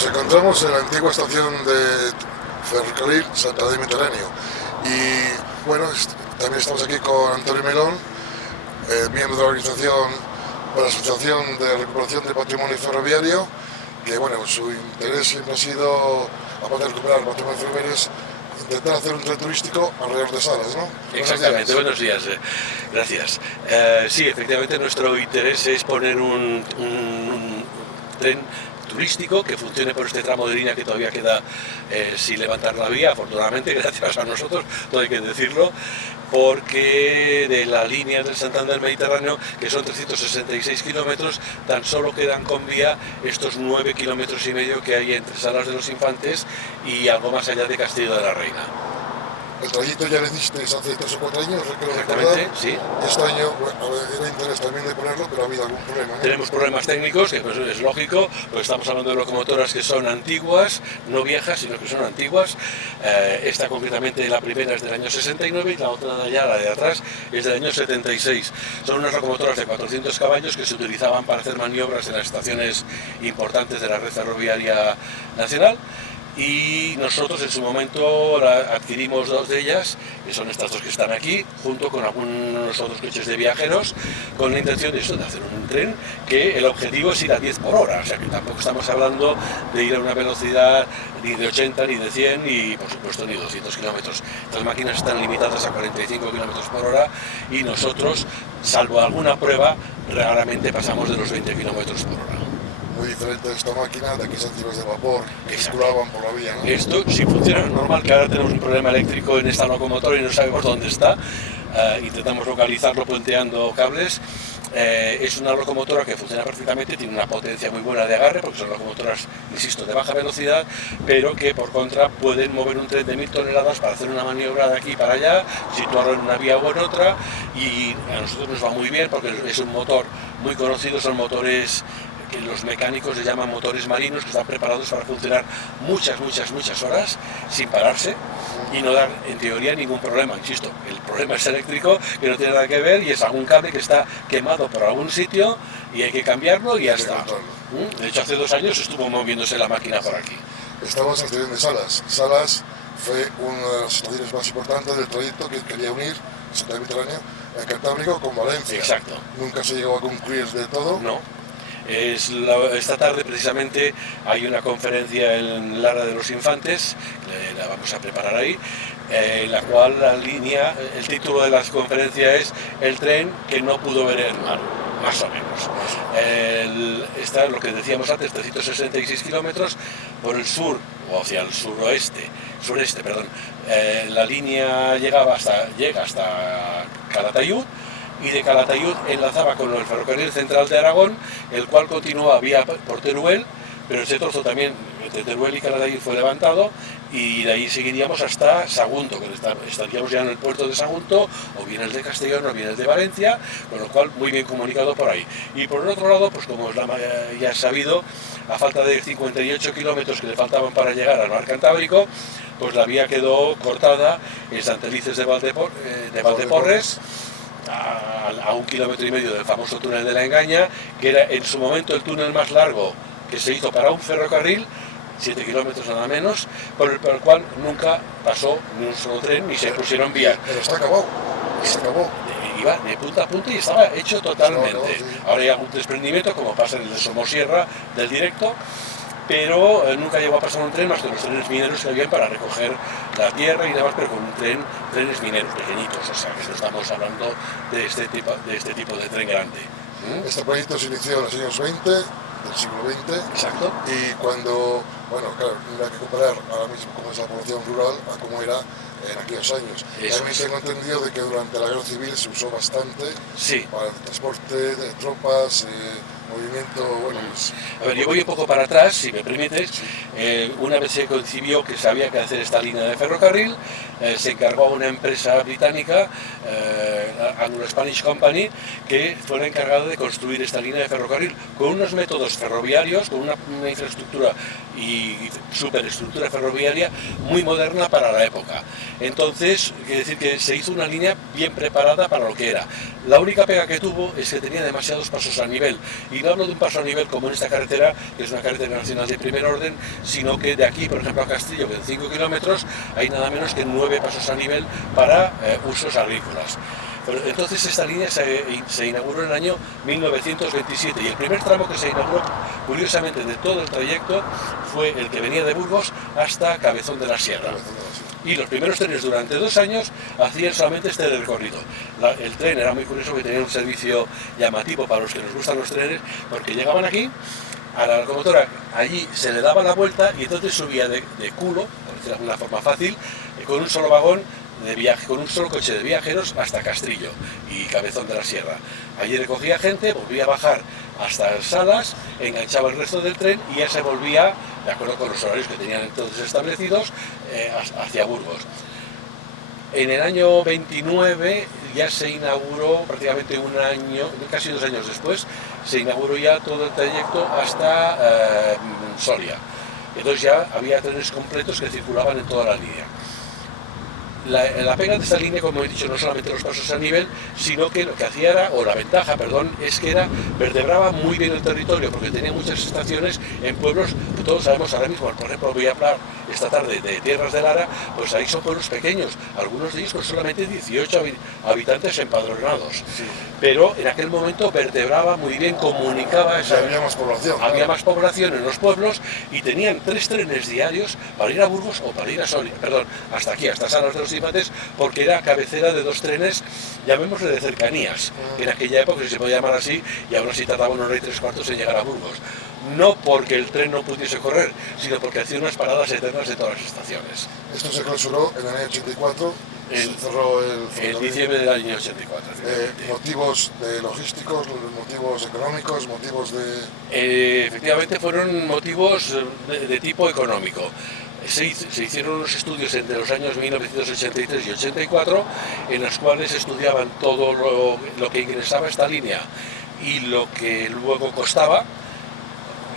Nos encontramos en la antigua estación de ferrocarril Santa de Mediterráneo y bueno, también estamos aquí con Antonio Melón, miembro de la organización para la Asociación de Recuperación del Patrimonio Ferroviario, que bueno, su interés siempre ha sido, aparte de recuperar el patrimonio ferroviario, intentar hacer un tren turístico alrededor de Salas, ¿no? Exactamente, buenos días, gracias. Sí, efectivamente nuestro interés es poner un tren turístico que funcione por este tramo de línea que todavía queda sin levantar la vía, afortunadamente, gracias a nosotros, todo hay que decirlo, porque de la línea del Santander Mediterráneo, que son 366 kilómetros, tan solo quedan con vía estos 9,5 kilómetros que hay entre Salas de los Infantes y algo más allá de Castillo de la Reina. El trayecto ya le diste hace 3 o 4 años, creo Exactamente, recordar. sí. Este año, bueno, era interés también de ponerlo, pero ha habido algún problema, ¿no? Tenemos problemas técnicos, que pues es lógico, pues estamos hablando de locomotoras que son antiguas, no viejas, sino que son antiguas. Esta concretamente, la primera es del año 69 y la otra de allá, la de atrás, es del año 76. Son unas locomotoras de 400 caballos que se utilizaban para hacer maniobras en las estaciones importantes de la red ferroviaria nacional. Y nosotros en su momento adquirimos 2 de ellas, que son estas 2 que están aquí, junto con algunos otros coches de viajeros, con la intención de hacer un tren que el objetivo es ir a 10 por hora, o sea que tampoco estamos hablando de ir a una velocidad ni de 80, ni de 100, ni por supuesto ni 200 kilómetros. Estas máquinas están limitadas a 45 kilómetros por hora y nosotros, salvo alguna prueba, raramente pasamos de los 20 kilómetros por hora. Muy diferente de esta máquina de aquellas antiguas de vapor que circulaban por la vía, ¿no? Esto, si funciona normal, que ahora tenemos un problema eléctrico en esta locomotora y no sabemos dónde está, intentamos localizarlo puenteando cables. Es una locomotora que funciona perfectamente, tiene una potencia muy buena de agarre, porque son locomotoras, insisto, de baja velocidad, pero que por contra pueden mover un tren de 1000 toneladas para hacer una maniobra de aquí para allá, situarlo en una vía o en otra, y a nosotros nos va muy bien porque es un motor muy conocido, son motores que los mecánicos le llaman motores marinos, que están preparados para funcionar muchas horas sin pararse y no dar en teoría ningún problema. Insisto, el problema es eléctrico, que no tiene nada que ver, y es algún cable que está quemado por algún sitio y hay que cambiarlo y ya está. De hecho, hace 2 años estuvo moviéndose la máquina por aquí. Estamos en la estación de Salas. Salas fue una de las estaciones más importantes del trayecto que quería unir Santa Mediterráneo, el Cantábrico, con Valencia. Exacto. Nunca se llegó a concluir del todo. No. Esta tarde precisamente hay una conferencia en Lara de los Infantes, la vamos a preparar ahí, en la cual el título de la conferencia es El tren que no pudo ver el mar, más o menos. Está lo que decíamos antes, 366 kilómetros por el sur, o hacia el sureste, la línea llega hasta Calatayud, y de Calatayud enlazaba con el ferrocarril central de Aragón, el cual continúa vía por Teruel, pero ese trozo también de Teruel y Calatayud fue levantado, y de ahí seguiríamos hasta Sagunto, que estaríamos ya en el puerto de Sagunto, o bien el de Castellón o bien el de Valencia, con lo cual muy bien comunicado por ahí. Y por el otro lado, pues como ya es sabido, a falta de 58 kilómetros que le faltaban para llegar al mar Cantábrico, pues la vía quedó cortada en Santelices de Valdeporres, a 1,5 kilómetros del famoso túnel de la Engaña, que era en su momento el túnel más largo que se hizo para un ferrocarril, 7 kilómetros nada menos, por el cual nunca pasó ni un solo tren ni se pusieron vías. Pero está acabado. Iba de punta a punta y estaba hecho totalmente. Acabado, sí. Ahora hay algún desprendimiento, como pasa en el de Somosierra del directo, pero nunca llegó a pasar un tren más que los trenes mineros que habían para recoger la tierra y demás, pero con trenes mineros pequeñitos, o sea que no estamos hablando de este tipo de tren grande. Este proyecto se inició en los años 20 del siglo XX. Exacto. Y cuando, bueno, claro, no hay que comparar ahora mismo cómo es la población rural a cómo era en aquellos años. También tengo entendido de que durante la guerra civil se usó bastante para el transporte de tropas, movimiento, bueno, pues... A ver, yo voy un poco para atrás, si me permites. Una vez se concibió que se había que hacer esta línea de ferrocarril, se encargó a una empresa británica, Anglo-Spanish Company, que fue la encargada de construir esta línea de ferrocarril con unos métodos ferroviarios, con una infraestructura y y superestructura ferroviaria muy moderna para la época. Entonces, quiere decir que se hizo una línea bien preparada para lo que era. La única pega que tuvo es que tenía demasiados pasos a nivel, y no hablo de un paso a nivel como en esta carretera, que es una carretera nacional de primer orden, sino que de aquí, por ejemplo, a Castillo, que en 5 kilómetros, hay nada menos que 9 pasos a nivel para usos agrícolas. Pero entonces esta línea se inauguró en el año 1927 y el primer tramo que se inauguró, curiosamente, de todo el trayecto fue el que venía de Burgos hasta Cabezón de la Sierra. Y los primeros trenes durante 2 años hacían solamente este recorrido. El tren era muy curioso, que tenía un servicio llamativo para los que nos gustan los trenes, porque llegaban aquí, a la locomotora allí se le daba la vuelta y entonces subía de culo, por decirlo de alguna forma fácil, con un solo vagón de viaje, con un solo coche de viajeros hasta Castrillo y Cabezón de la Sierra. Allí recogía gente, volvía a bajar hasta Salas, enganchaba el resto del tren y ya se volvía, de acuerdo con los horarios que tenían entonces establecidos, hacia Burgos. En el año 29 ya se inauguró, prácticamente un año, casi 2 años después, se inauguró ya todo el trayecto hasta Soria. Entonces ya había trenes completos que circulaban en toda la línea. La pega de esta línea, como he dicho, no solamente los pasos a nivel, sino que lo que hacía era, o la ventaja, perdón, es que vertebraba muy bien el territorio, porque tenía muchas estaciones en pueblos que todos sabemos ahora mismo. Por ejemplo, voy a hablar esta tarde de Tierras de Lara, pues ahí son pueblos pequeños, algunos de ellos con solamente 18 habitantes empadronados. Sí. Pero en aquel momento vertebraba muy bien, comunicaba. Había más población. Había más población en los pueblos y tenían 3 trenes diarios para ir a Burgos o para ir a Soria, perdón, hasta aquí, hasta Salas de los Infantes, porque era cabecera de 2 trenes, llamémosle de cercanías, que en aquella época, si se podía llamar así, y aún así tardaba 1 hora y 3/4 en llegar a Burgos. No porque el tren no pudiese correr, sino porque hacía unas paradas eternas en todas las estaciones. Esto se clausuró en el año 84, se cerró en diciembre del año 84. ¿Motivos logísticos, motivos económicos, motivos de...? Efectivamente fueron motivos de tipo económico. Se hicieron unos estudios entre los años 1983 y 84 en los cuales estudiaban todo lo que ingresaba esta línea y lo que luego costaba.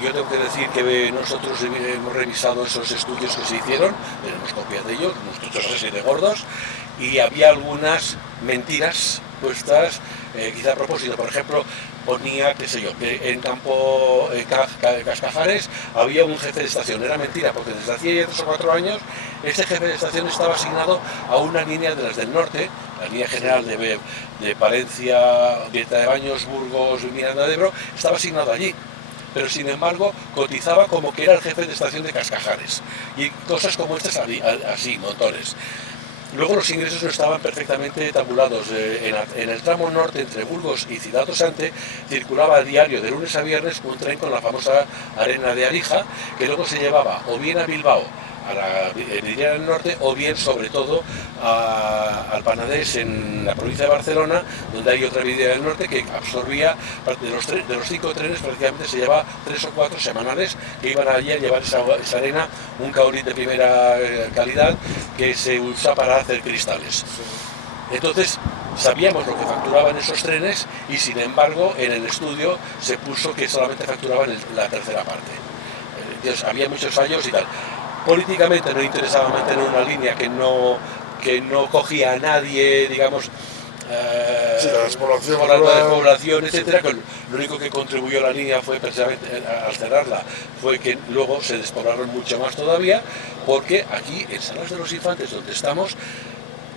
Yo tengo que decir que nosotros hemos revisado esos estudios que se hicieron, tenemos copias de ellos, unos truchos así de gordos, y había algunas mentiras puestas, quizá a propósito. Por ejemplo, ponía, qué sé yo, que en Campo Cascajares había un jefe de estación. Era mentira, porque desde hacía ya 3 o 4 años este jefe de estación estaba asignado a una línea de las del norte, la línea general de Palencia, Vieta de Baños, Burgos, Miranda de Ebro, estaba asignado allí. Pero sin embargo cotizaba como que era el jefe de estación de Cascajares. Y cosas como estas así, montones. Luego los ingresos no estaban perfectamente tabulados. En el tramo norte entre Burgos y Ciudad Osante circulaba a diario de lunes a viernes un tren con la famosa arena de Arija, que luego se llevaba o bien a Bilbao, a la Meridiana del Norte, o bien sobre todo al Penedès en la provincia de Barcelona, donde hay otra Meridiana del Norte que absorbía de los 5 trenes, prácticamente se llevaba 3 o 4 semanales que iban allí a llevar esa arena, un caolín de primera calidad que se usa para hacer cristales. Entonces sabíamos lo que facturaban esos trenes y sin embargo en el estudio se puso que solamente facturaban la tercera parte. Entonces había muchos fallos y tal. Políticamente no interesaba mantener una línea que no cogía a nadie, digamos, sí, la despoblación, por la despoblación, etcétera. Sí. Lo único que contribuyó a la línea fue precisamente al cerrarla, fue que luego se despoblaron mucho más todavía, porque aquí en Salas de los Infantes, donde estamos,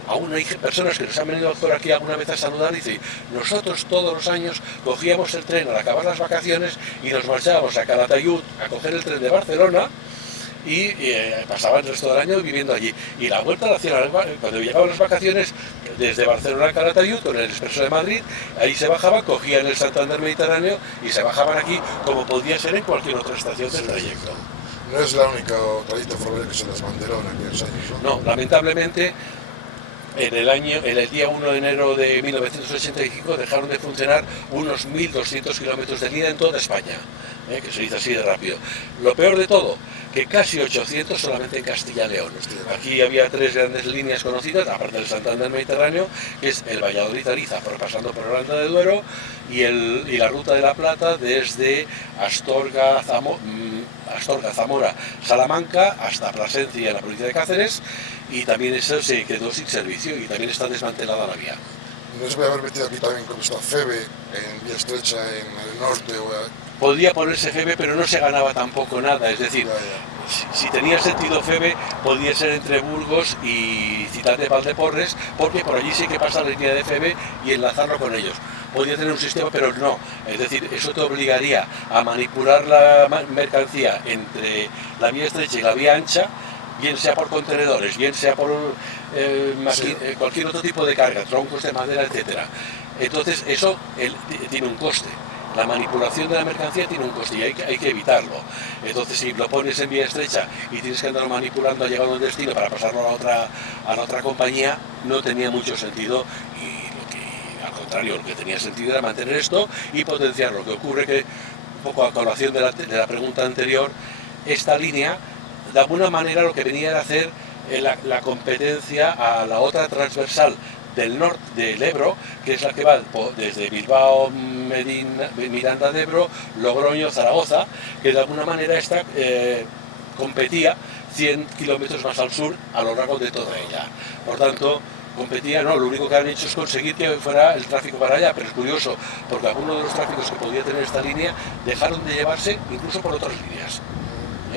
aún hay personas que nos han venido por aquí alguna vez a saludar y dicen: nosotros todos los años cogíamos el tren al acabar las vacaciones y nos marchábamos a Calatayud a coger el tren de Barcelona y pasaba el resto del año viviendo allí. Y la vuelta la hacían cuando llegaban las vacaciones desde Barcelona a Calatayud con el Expreso de Madrid. Ahí se bajaban, cogían el Santander Mediterráneo y se bajaban aquí como podía ser en cualquier otra estación del trayecto. No es la única trayecto ferroviario que se desmanteló en aquellos años, ¿no? No, lamentablemente en el día 1 de enero de 1985 dejaron de funcionar unos 1.200 kilómetros de línea en toda España, que se dice así de rápido. Lo peor de todo, que casi 800 solamente en Castilla y León. Aquí había 3 grandes líneas conocidas, aparte del Santander Mediterráneo, que es el Valladolid-Ariza, pasando por Aranda de Duero, y la Ruta de la Plata desde Astorga, Zamora, Salamanca, hasta Plasencia, en la provincia de Cáceres, y también eso se quedó sin servicio, y también está desmantelada la vía. ¿No se puede haber metido aquí también como está Feve, en vía estrecha, en el norte? Podía ponerse Feve, pero no se ganaba tampoco nada, es decir, si tenía sentido Feve, podía ser entre Burgos y Ciudad de Valdeporres, porque por allí sí que pasa la línea de Feve y enlazarlo con ellos. Podía tener un sistema, pero no, es decir, eso te obligaría a manipular la mercancía entre la vía estrecha y la vía ancha, bien sea por contenedores, bien sea por cualquier otro tipo de carga, troncos de madera, etcétera. Entonces eso tiene un coste. La manipulación de la mercancía tiene un coste y hay que evitarlo. Entonces, si lo pones en vía estrecha y tienes que andar manipulando a llegar a un destino para pasarlo a la otra compañía, no tenía mucho sentido, y al contrario, lo que tenía sentido era mantener esto y potenciar. Lo que ocurre que, un poco a colación de la pregunta anterior, esta línea, de alguna manera lo que venía era hacer la competencia a la otra transversal del norte del Ebro, que es la que va desde Bilbao, Miranda de Ebro, Logroño, Zaragoza, que de alguna manera competía 100 kilómetros más al sur a lo largo de toda ella. Por tanto, competía, no, lo único que han hecho es conseguir que fuera el tráfico para allá, pero es curioso, porque algunos de los tráficos que podía tener esta línea dejaron de llevarse incluso por otras líneas.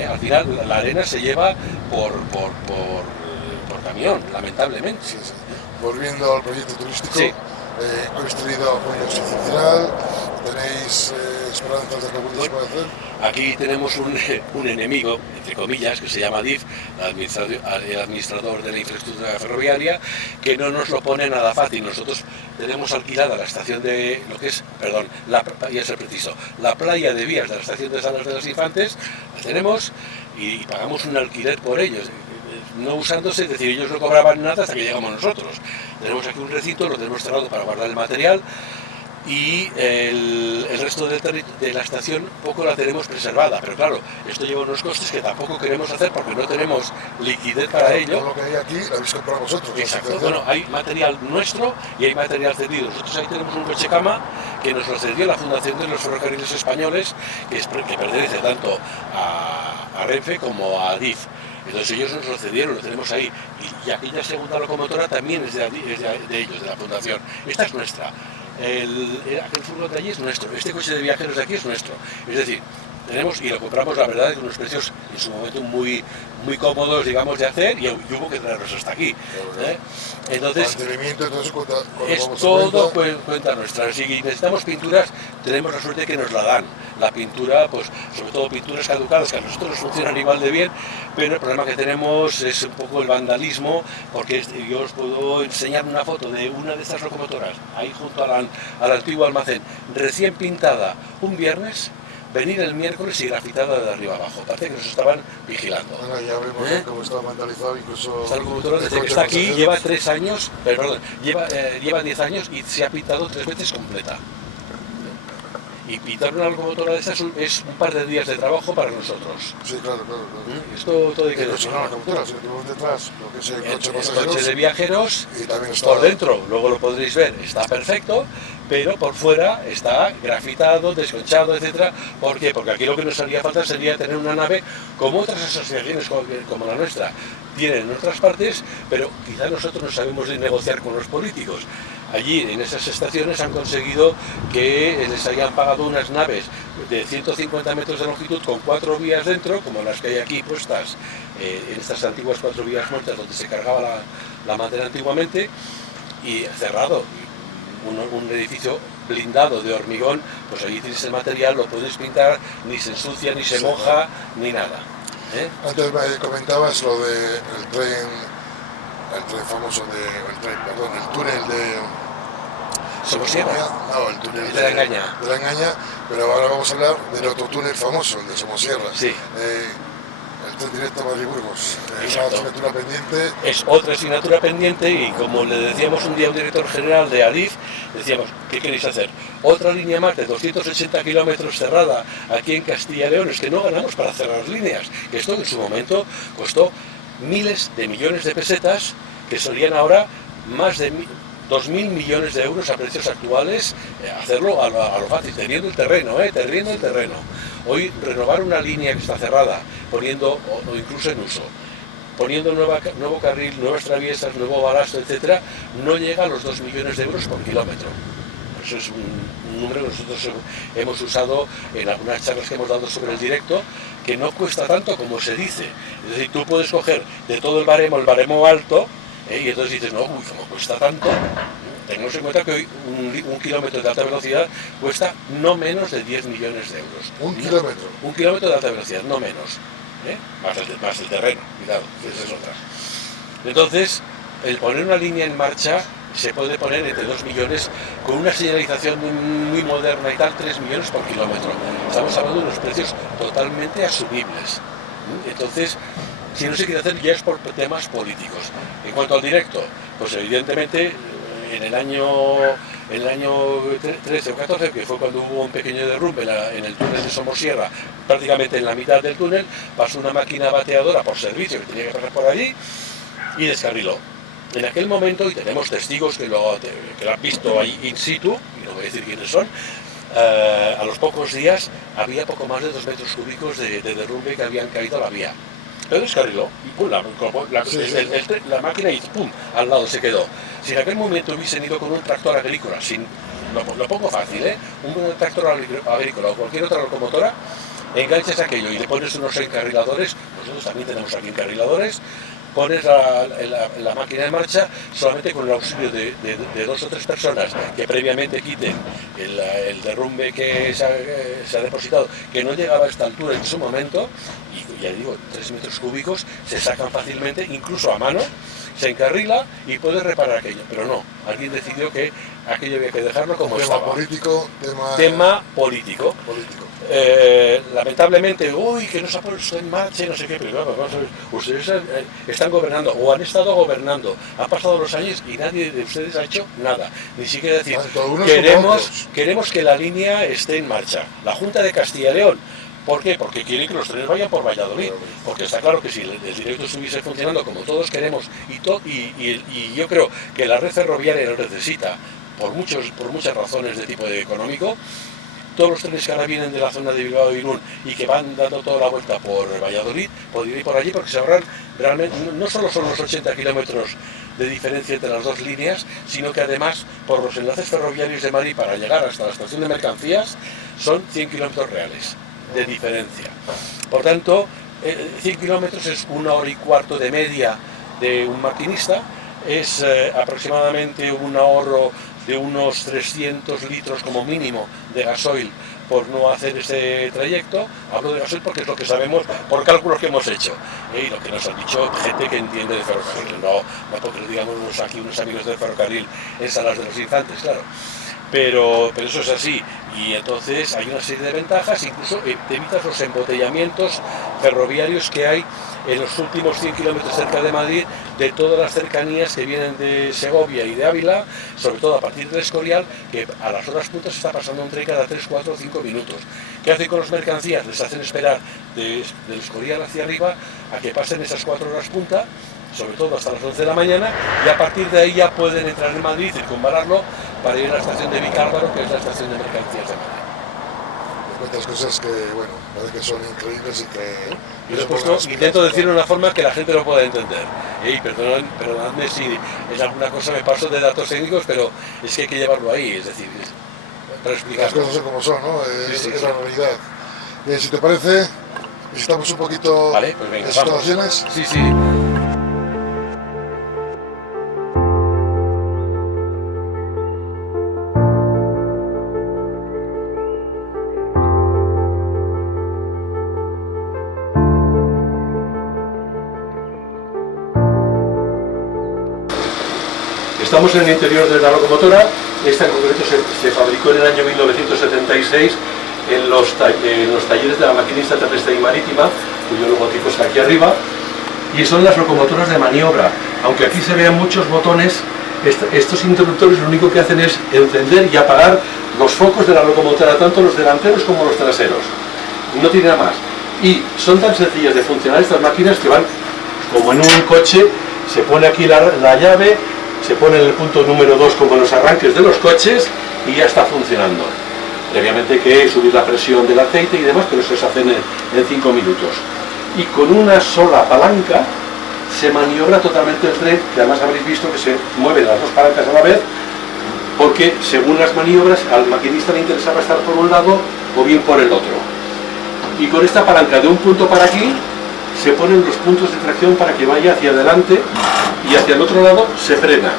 Al final la arena se lleva por camión, lamentablemente. Sí. Volviendo al proyecto turístico, sí. Habéis tenido apoyo institucional, tenéis esperanzas de que volvéis a hacer. Aquí tenemos un enemigo, entre comillas, que se llama DIF, el administrador de la infraestructura ferroviaria, que no nos lo pone nada fácil. Nosotros tenemos alquilada la estación de, ya ser preciso, la playa de vías de la estación de Salas de los Infantes, la tenemos y pagamos un alquiler por ellos. No usándose, es decir, ellos no cobraban nada hasta que llegamos nosotros. Tenemos aquí un recinto, lo tenemos cerrado para guardar el material, y el resto de la estación poco la tenemos preservada, pero claro, esto lleva unos costes que tampoco queremos hacer porque no tenemos liquidez para ello. Todo lo que hay aquí lo habéis comprado vosotros. Exacto, bueno, hay material nuestro y hay material cedido. Nosotros ahí tenemos un coche cama que nos lo cedió la Fundación de los Ferrocarriles Españoles, que pertenece tanto a Renfe como a DIF. Entonces ellos nos lo cedieron, lo tenemos ahí. Y aquella segunda locomotora también es de ellos, de la Fundación. Esta es nuestra. Aquel furgón de allí es nuestro. Este coche de viajeros de aquí es nuestro. Es decir, tenemos, y lo compramos, la verdad, con unos precios en su momento muy cómodos, digamos, de hacer, y hubo que traerlos hasta aquí. Entonces, es todo cuenta nuestra. Si necesitamos pinturas, tenemos la suerte que nos la dan. La pintura, pues, sobre todo pinturas caducadas, que a nosotros nos funcionan igual de bien, pero el problema que tenemos es un poco el vandalismo, porque yo os puedo enseñar una foto de una de estas locomotoras, ahí junto al antiguo almacén, recién pintada un viernes, venir el miércoles y grafitada de arriba abajo. Parece que nos estaban vigilando. Bueno, ya vemos cómo está vandalizado, incluso... Esta locomotora, desde que está aquí, lleva 3 años, perdón, lleva 10 años y se ha pintado 3 veces completa. Y pintar una locomotora de estas es un par de días de trabajo para nosotros. Sí, claro. Esto todo hay que decirlo. No la locomotora, sino que vemos detrás lo que es el coche pasajeros. El coche de viajeros, y también está por dentro, luego lo podréis ver, está perfecto, pero por fuera está grafitado, desconchado, etcétera. ¿Por qué? Porque aquí lo que nos haría falta sería tener una nave como otras asociaciones como la nuestra tienen en otras partes, pero quizá nosotros no sabemos negociar con los políticos. Allí, en esas estaciones, han conseguido que les hayan pagado unas naves de 150 metros de longitud con 4 vías dentro, como las que hay aquí puestas en estas antiguas 4 vías muertas donde se cargaba la madera antiguamente, y cerrado. Un edificio blindado de hormigón, pues allí tienes el material, lo puedes pintar, ni se ensucia, ni se moja, ni nada. Antes me comentabas lo del tren famoso el túnel de Somosierra. No, el túnel de la Engaña. De la Engaña, pero ahora vamos a hablar del otro túnel famoso, el de Somosierra. Sí. El tren directo a Madrid-Burgos. Es una asignatura pendiente. Es otra asignatura pendiente, y como le decíamos un día a un director general de Adif, decíamos, ¿qué queréis hacer? Otra línea más de 280 kilómetros cerrada aquí en Castilla y León. Es que no ganamos para cerrar líneas, que esto en su momento costó miles de millones de pesetas, que serían ahora más de 2.000 millones de euros a precios actuales, hacerlo a lo fácil, teniendo el terreno, teniendo el terreno. Hoy renovar una línea que está cerrada, poniendo, o incluso en uso, poniendo nuevo carril, nuevas traviesas, nuevo balasto, etcétera, no llega a los 2 millones de euros por kilómetro. Eso es un número que nosotros hemos usado en algunas charlas que hemos dado sobre el directo, que no cuesta tanto como se dice. Es decir, tú puedes coger de todo el baremo alto, y entonces dices, no, uy, como cuesta tanto, tengamos en cuenta que hoy un kilómetro de alta velocidad cuesta no menos de 10 millones de euros. ¿Un kilómetro? Un kilómetro de alta velocidad, no menos. Más el terreno, cuidado, esa es otra. Entonces, el poner una línea en marcha se puede poner entre 2 millones, con una señalización muy moderna y tal, 3 millones por kilómetro. Estamos hablando de unos precios totalmente asumibles. Entonces, si no se quiere hacer, ya es por temas políticos. En cuanto al directo, pues evidentemente en el año 13 o 14, que fue cuando hubo un pequeño derrumbe en el túnel de Somosierra, prácticamente en la mitad del túnel, pasó una máquina bateadora por servicio que tenía que pasar por allí y descarriló. En aquel momento, y tenemos testigos que lo han visto ahí in situ, y no voy a decir quiénes son, a los pocos días había poco más de 2 metros cúbicos de derrumbe que habían caído a la vía. Pero descarriló y pum, la máquina y pum, al lado se quedó. Si en aquel momento hubiesen ido con un tractor agrícola, lo pongo fácil, un tractor agrícola o cualquier otra locomotora, enganchas aquello y le pones unos encarriladores, nosotros también tenemos aquí encarriladores, pones la máquina en marcha solamente con el auxilio de 2 o 3 personas que previamente quiten el derrumbe que se ha depositado, que no llegaba a esta altura en su momento, y ya digo, 3 metros cúbicos se sacan fácilmente, incluso a mano, se encarrila y puede reparar aquello, pero no, alguien decidió que aquello había que dejarlo como estaba. Tema político. Lamentablemente, que no se ha puesto en marcha, no sé qué, pero vamos a ver, ustedes están gobernando o han estado gobernando, han pasado los años y nadie de ustedes ha hecho nada, ni siquiera decir, queremos que la línea esté en marcha. La Junta de Castilla y León, ¿por qué? Porque quieren que los trenes vayan por Valladolid, porque está claro que si el directo estuviese funcionando como todos queremos, y yo creo que la red ferroviaria lo necesita, por muchas razones de tipo económico, todos los trenes que ahora vienen de la zona de Bilbao y Irún y que van dando toda la vuelta por Valladolid, podrían ir por allí porque se ahorran realmente, no solo son los 80 kilómetros de diferencia entre las 2 líneas, sino que además por los enlaces ferroviarios de Madrid para llegar hasta la estación de mercancías son 100 kilómetros reales de diferencia. Por tanto, 100 kilómetros es 1 hora y cuarto de media de un maquinista, es aproximadamente un ahorro de unos 300 litros como mínimo de gasoil por no hacer ese trayecto. Hablo de gasoil porque es lo que sabemos por cálculos que hemos hecho, y lo que nos han dicho gente que entiende de ferrocarril, no porque lo digamos aquí unos amigos del ferrocarril en Salas de los Infantes, claro. Pero eso es así, y entonces hay una serie de ventajas, incluso te evitas los embotellamientos ferroviarios que hay en los últimos 100 kilómetros cerca de Madrid, de todas las cercanías que vienen de Segovia y de Ávila, sobre todo a partir del Escorial, que a las horas puntas está pasando un tren cada 3, 4 o 5 minutos. ¿Qué hacen con las mercancías? Les hacen esperar del Escorial hacia arriba a que pasen esas 4 horas punta, sobre todo hasta las 11 de la mañana, y a partir de ahí ya pueden entrar en Madrid, circunvalarlo, para ir a la estación de Vicálvaro, que es la estación de mercancías de Madrid. Cuentas cosas que, bueno, parece que son increíbles y que... Y después intento decirlo de una forma que la gente lo pueda entender. Perdonadme si en alguna cosa me paso de datos técnicos, pero es que hay que llevarlo ahí, es decir, para explicar. Las cosas son como son, ¿no? Es la realidad. Bien, si te parece, visitamos un poquito vale, pues venga, las instalaciones. Sí. Estamos en el interior de la locomotora. Esta en concreto se fabricó en el año 1976 en los talleres de la Maquinista Terrestre y Marítima, cuyo logotipo está aquí arriba, y son las locomotoras de maniobra, aunque aquí se vean muchos botones Estos interruptores lo único que hacen es encender y apagar los focos de la locomotora, tanto los delanteros como los traseros. No tiene nada más. Y son tan sencillas de funcionar estas máquinas que van, como en un coche, se pone aquí la llave, se pone en el punto número 2 como en los arranques de los coches y ya está funcionando. Previamente hay que subir la presión del aceite y demás, pero eso se hace en 5 minutos. Y con una sola palanca se maniobra totalmente el tren, que además habréis visto que se mueven las dos palancas a la vez, porque según las maniobras al maquinista le interesaba estar por un lado o bien por el otro. Y con esta palanca de un punto para aquí se ponen los puntos de tracción para que vaya hacia adelante y hacia el otro lado se frena.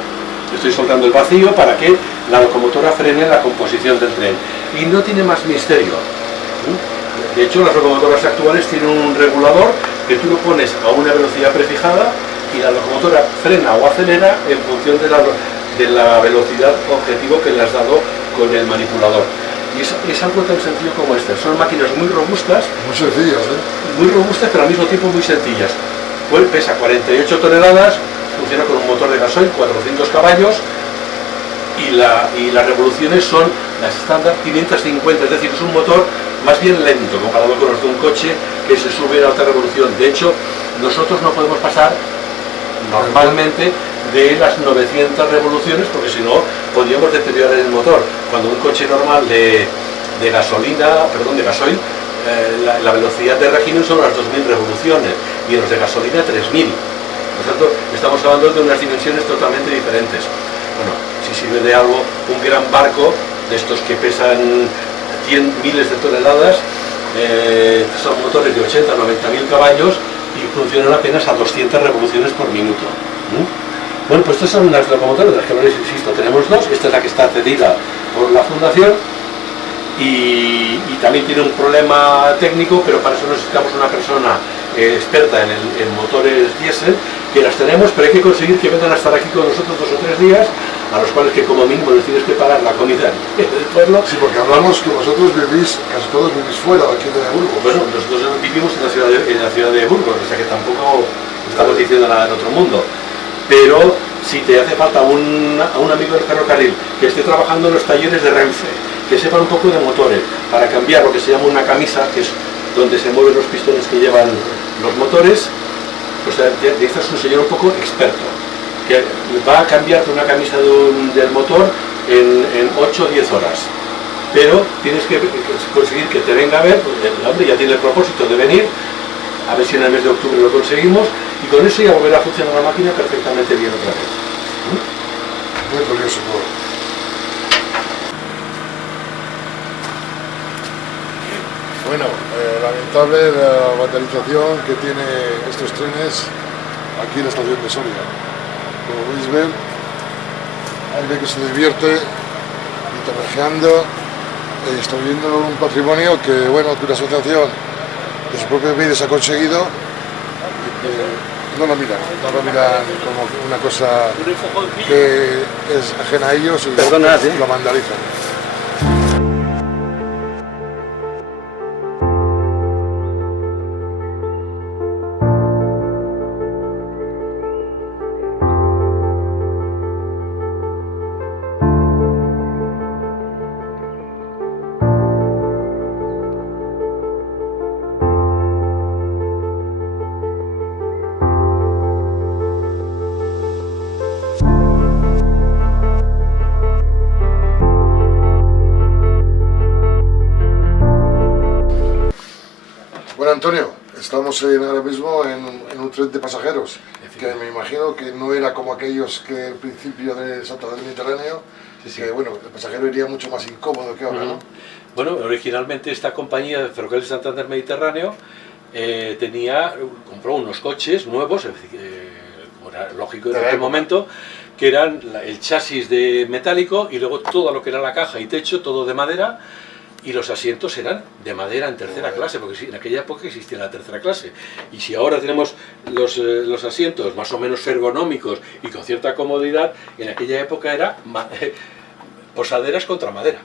Estoy soltando el vacío para que la locomotora frene la composición del tren. Y no tiene más misterio. De hecho, las locomotoras actuales tienen un regulador que tú lo pones a una velocidad prefijada y la locomotora frena o acelera en función de la velocidad objetivo que le has dado con el manipulador. Y es algo tan sencillo como este. Son máquinas muy robustas. Muy sencillas, muy robustas, pero al mismo tiempo muy sencillas. Pues pesa 48 toneladas, funciona con un motor de gasoil, 400 caballos, y las revoluciones son las estándar 550, es decir, es un motor más bien lento comparado con los de un coche que se sube a alta revolución. De hecho, nosotros no podemos pasar normalmente de las 900 revoluciones, porque si no podríamos deteriorar el motor. Cuando un coche normal de gasoil, la velocidad de régimen son las 2000 revoluciones y en los de gasolina 3000. Por tanto, estamos hablando de unas dimensiones totalmente diferentes. Bueno, si sirve de algo, un gran barco de estos que pesan miles de toneladas, son motores de 80 90 mil caballos y funcionan apenas a 200 revoluciones por minuto. Bueno, pues estas son las locomotoras, de las que no les insisto, tenemos dos. Esta es la que está cedida por la fundación y también tiene un problema técnico, pero para eso necesitamos una persona experta en motores diésel, que las tenemos, pero hay que conseguir que vengan a estar aquí con nosotros 2 o 3 días, a los cuales que como mínimo les tienes que pagar la comida del pueblo. Sí, porque hablamos que vosotros vivís, casi todos vivís fuera de aquí de Burgos. Bueno, nosotros vivimos en la ciudad de Burgos, o sea que tampoco estamos diciendo nada del otro mundo. Pero si te hace falta a un amigo del ferrocarril que esté trabajando en los talleres de Renfe, que sepa un poco de motores, para cambiar lo que se llama una camisa, que es donde se mueven los pistones que llevan los motores, pues necesitas un señor un poco experto, que va a cambiar una camisa del motor en 8 o 10 horas. Pero tienes que conseguir que te venga a ver, el hombre ya tiene el propósito de venir, a ver si en el mes de octubre lo conseguimos, y con eso ya volverá a funcionar la máquina perfectamente bien otra vez. Muy curioso todo. Bueno, lamentable la vandalización que tiene estos trenes aquí en la estación de Soria. Como podéis ver, hay gente que se divierte, interrejeando, está viendo un patrimonio que, bueno, que una asociación de sus propios medios ha conseguido y que no lo miran como una cosa que es ajena a ellos y lo vandalizan. Bueno, Antonio, estamos ahora mismo en un tren de pasajeros, que me imagino que no era como aquellos que al principio de Santander Mediterráneo, que bueno, el pasajero iría mucho más incómodo que ahora, ¿no? Bueno, originalmente esta compañía de Ferrocarril Santander Mediterráneo compró unos coches nuevos, era lógico en aquel momento, que eran el chasis de metálico y luego todo lo que era la caja y techo, todo de madera. Y los asientos eran de madera en tercera clase, porque en aquella época existía la tercera clase. Y si ahora tenemos los asientos más o menos ergonómicos y con cierta comodidad, en aquella época era posaderas contra madera.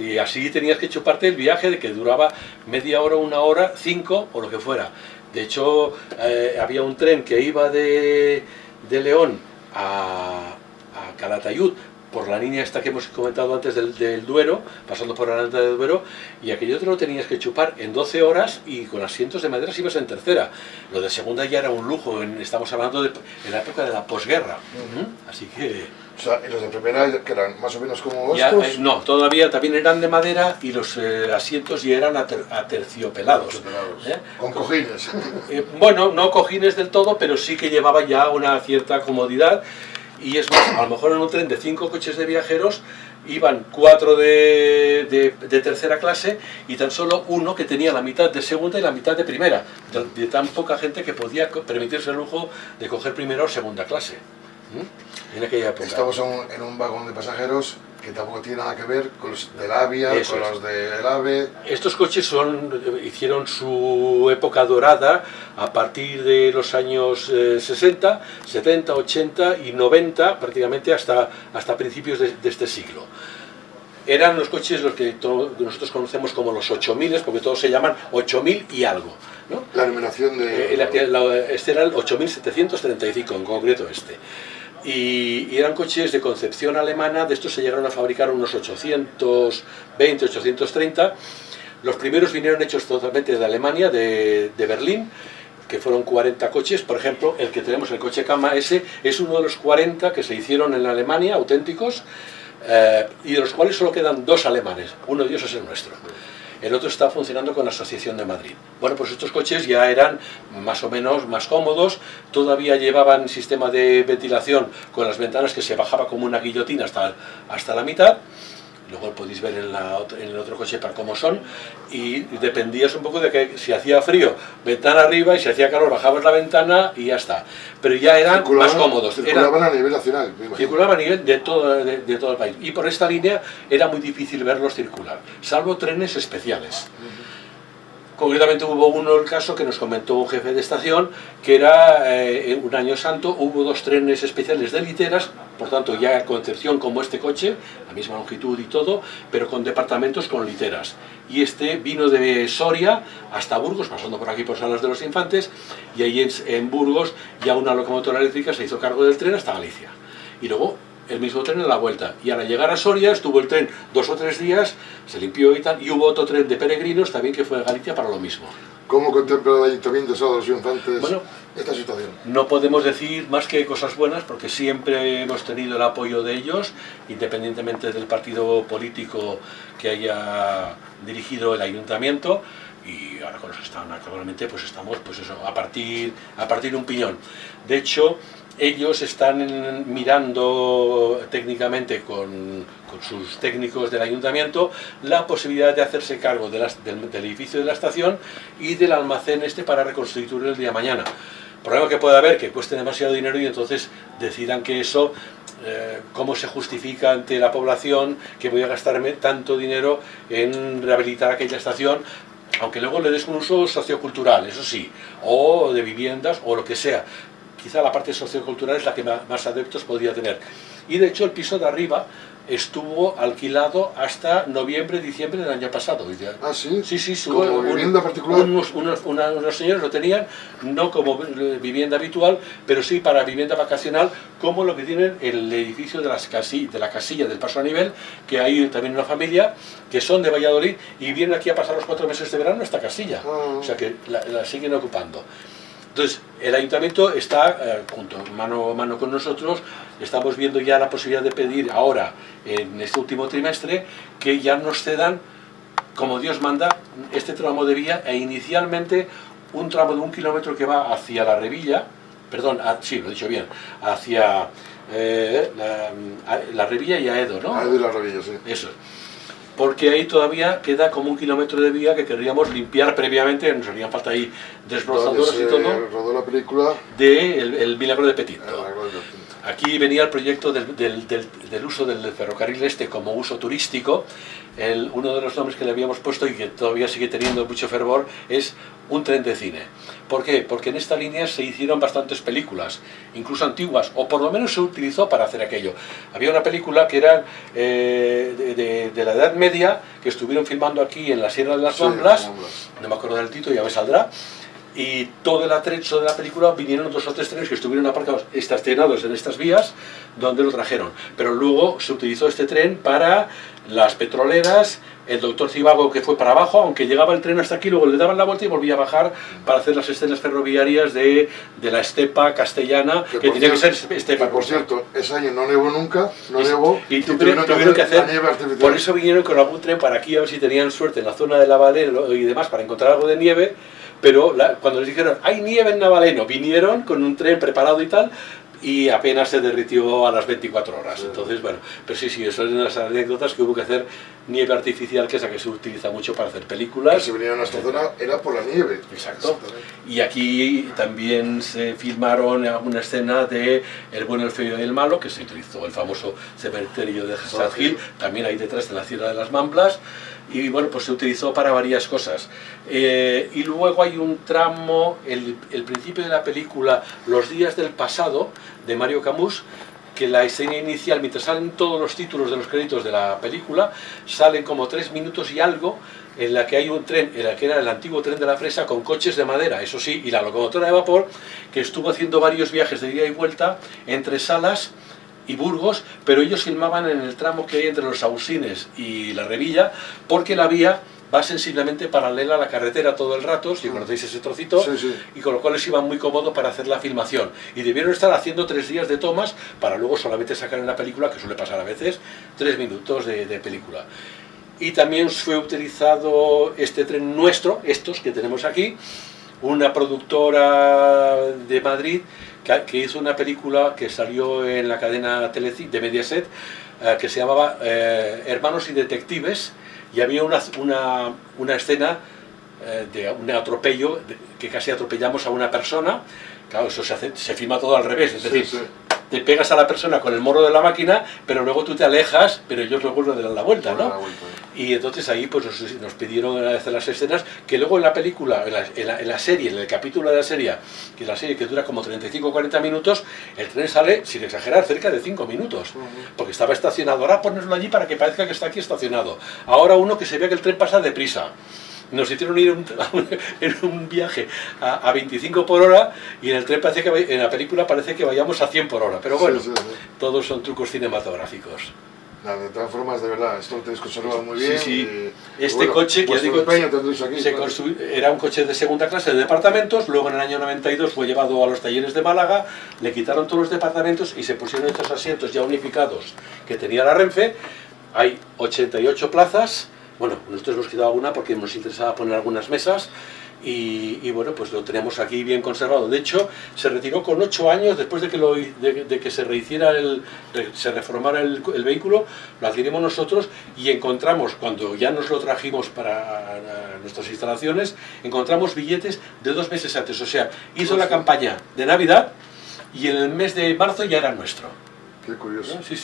Y así tenías que chuparte el viaje de que duraba media hora, 1 hora, 5 o lo que fuera. De hecho, había un tren que iba de León a Calatayud, por la línea esta que hemos comentado antes del Duero, pasando por la Aranda del Duero, y aquello te lo tenías que chupar en 12 horas y con asientos de madera si ibas en tercera. Lo de segunda ya era un lujo, estamos hablando de la época de la posguerra. Así que... O sea, y los de primera, que eran más o menos como ya, estos... no, todavía también eran de madera y los asientos ya eran aterciopelados. Con cojines. Bueno, no cojines del todo, pero sí que llevaba ya una cierta comodidad. Y es más, a lo mejor en un tren de 5 coches de viajeros iban 4 de tercera clase y tan solo uno que tenía la mitad de segunda y la mitad de primera, de tan poca gente que podía permitirse el lujo de coger primera o segunda clase. En aquella época. Estamos en un vagón de pasajeros que tampoco tiene nada que ver con los del AVIA, Eso con es. los del AVE. Estos coches hicieron su época dorada a partir de los años 60, 70, 80 y 90, prácticamente hasta principios de este siglo. Eran los coches los que nosotros conocemos como los 8000, porque todos se llaman 8000 y algo, ¿no? La numeración de... Este era el 8735, en concreto este. Y eran coches de concepción alemana, de estos se llegaron a fabricar unos 820, 830. Los primeros vinieron hechos totalmente de Alemania, de Berlín, que fueron 40 coches. Por ejemplo, el que tenemos, el coche Kama S, es uno de los 40 que se hicieron en Alemania, auténticos, y de los cuales solo quedan 2 alemanes. Uno de ellos es el nuestro. El otro está funcionando con la Asociación de Madrid. Bueno, pues estos coches ya eran más o menos más cómodos, todavía llevaban sistema de ventilación con las ventanas que se bajaba como una guillotina hasta la mitad. Luego podéis ver en el otro coche para cómo son, y dependías un poco de que si hacía frío, ventana arriba, y si hacía calor, bajabas la ventana y ya está. Pero ya eran más cómodos. Circulaban a nivel nacional. Circulaban a nivel de todo el país. Y por esta línea era muy difícil verlos circular, salvo trenes especiales. Concretamente hubo el caso que nos comentó un jefe de estación, que era en un año santo, hubo 2 trenes especiales de literas, por tanto ya concepción como este coche, la misma longitud y todo, pero con departamentos con literas. Y este vino de Soria hasta Burgos, pasando por aquí por Salas de los Infantes, y ahí en Burgos ya una locomotora eléctrica se hizo cargo del tren hasta Galicia. Y luego el mismo tren en la vuelta, y al llegar a Soria estuvo el tren 2 o 3 días, se limpió y tal, y hubo otro tren de peregrinos también que fue a Galicia para lo mismo. ¿Cómo contempla el Ayuntamiento de Salas de los Infantes esta situación? No podemos decir más que cosas buenas, porque siempre hemos tenido el apoyo de ellos, independientemente del partido político que haya dirigido el Ayuntamiento, y ahora con los que están actualmente pues estamos pues eso, a partir un piñón. De hecho, ellos están mirando técnicamente con sus técnicos del ayuntamiento la posibilidad de hacerse cargo del edificio de la estación y del almacén para reconstituir el día de mañana. Problema que puede haber, que cueste demasiado dinero y entonces decidan que eso, cómo se justifica ante la población que voy a gastarme tanto dinero en rehabilitar aquella estación, aunque luego le des un uso sociocultural, eso sí, o de viviendas o lo que sea. Quizá la parte sociocultural es la que más adeptos podría tener. Y de hecho el piso de arriba estuvo alquilado hasta noviembre, diciembre del año pasado. ¿Ah, sí? Sí, ¿Como vivienda particular? Unos señores lo tenían, no como vivienda habitual, pero sí para vivienda vacacional, como lo que tienen el edificio de la casilla del paso a nivel, que hay también una familia que son de Valladolid y vienen aquí a pasar los 4 meses de verano a esta casilla. O sea que la siguen ocupando. Entonces, el ayuntamiento está, junto mano a mano con nosotros, estamos viendo ya la posibilidad de pedir ahora, en este último trimestre, que ya nos cedan, como Dios manda, este tramo de vía, e inicialmente un tramo de 1 kilómetro que va hacia la Revilla, perdón, sí, lo he dicho bien, hacia la Revilla y Aedo, ¿no? Aedo y la Revilla, sí. Eso. Porque ahí todavía queda como 1 kilómetro de vía que querríamos limpiar previamente, nos harían falta ahí desbrozadores y todo. Rodó la película de El Milagro de Petit. Aquí venía el proyecto del uso del ferrocarril como uso turístico. Uno de los nombres que le habíamos puesto y que todavía sigue teniendo mucho fervor es un tren de cine. ¿Por qué? Porque en esta línea se hicieron bastantes películas, incluso antiguas, o por lo menos se utilizó para hacer aquello. Había una película que era de la Edad Media, que estuvieron filmando aquí en la Sierra de las Ramblas, no me acuerdo del título, ya me saldrá, y todo el atrecho de la película vinieron 2 o 3 trenes que estuvieron aparcados, estacionados en estas vías, donde lo trajeron. Pero luego se utilizó este tren para las petroleras, el doctor Zivago, que fue para abajo, aunque llegaba el tren hasta aquí, luego le daban la vuelta y volvía a bajar para hacer las escenas ferroviarias de la estepa castellana, que tenía que ser estepa. Que por cierto, ese año no nevó nunca, no nevó, y tuvieron que hacer nieve artificial. Por eso vinieron con algún tren para aquí a ver si tenían suerte en la zona de Navaleno y demás para encontrar algo de nieve, pero cuando les dijeron hay nieve en Navaleno, vinieron con un tren preparado y tal, y apenas se derritió a las 24 horas. Entonces, bueno, pero sí, eso es una de las anécdotas, que hubo que hacer nieve artificial, que es la que se utiliza mucho para hacer películas. Que si vinieron a esta zona era por la nieve. Exacto. Y aquí también se filmaron una escena de El bueno, el feo y el malo, que se utilizó el famoso cementerio de Sad Hill, también ahí detrás de la Sierra de las Mamblas. Y bueno, pues se utilizó para varias cosas. Y luego hay un tramo, el principio de la película, Los días del pasado, de Mario Camus, que la escena inicial, mientras salen todos los títulos de los créditos de la película, salen como 3 minutos y algo, en la que hay un tren, en la que era el antiguo tren de la Fresa, con coches de madera, eso sí, y la locomotora de vapor, que estuvo haciendo varios viajes de ida y vuelta entre Salas y Burgos, pero ellos filmaban en el tramo que hay entre los Ausines y la Revilla, porque la vía va sensiblemente paralela a la carretera todo el rato, si conocéis ese trocito, y con lo cual les iba muy cómodo para hacer la filmación. Y debieron estar haciendo 3 días de tomas para luego solamente sacar en la película, que suele pasar a veces, 3 minutos de película. Y también fue utilizado este tren nuestro, estos que tenemos aquí, una productora de Madrid que hizo una película que salió en la cadena de Mediaset, que se llamaba Hermanos y Detectives, y había una escena de un atropello, que casi atropellamos a una persona. Claro, eso se filma todo al revés, es decir, te pegas a la persona con el morro de la máquina, pero luego tú te alejas, pero ellos luego le dan la vuelta, ¿no? Y entonces ahí pues nos pidieron hacer las escenas, que luego en la película, en la serie, en el capítulo de la serie, que dura como 35 o 40 minutos, el tren sale, sin exagerar, cerca de 5 minutos, porque estaba estacionado. Ahora ponerlo allí para que parezca que está aquí estacionado. Ahora uno que se vea que el tren pasa deprisa. Nos hicieron ir en un viaje a 25 por hora, y en el tren parece que, en la película parece que vayamos a 100 por hora, pero bueno, todos son trucos cinematográficos. De todas formas, de verdad, esto lo tenéis conservado muy bien. Este coche, que digo, era un coche de segunda clase de departamentos. Luego en el año 92 fue llevado a los talleres de Málaga, le quitaron todos los departamentos y se pusieron estos asientos ya unificados que tenía la Renfe. Hay 88 plazas. Bueno, nosotros hemos quitado alguna porque nos interesaba poner algunas mesas, y bueno, pues lo tenemos aquí bien conservado. De hecho, se retiró con 8 años después de que se rehiciera se reformara el vehículo. Lo adquirimos nosotros y encontramos, cuando ya nos lo trajimos para nuestras instalaciones, encontramos billetes de 2 meses antes. O sea, hizo la campaña de Navidad y en el mes de marzo ya era nuestro. Qué curioso. Sí.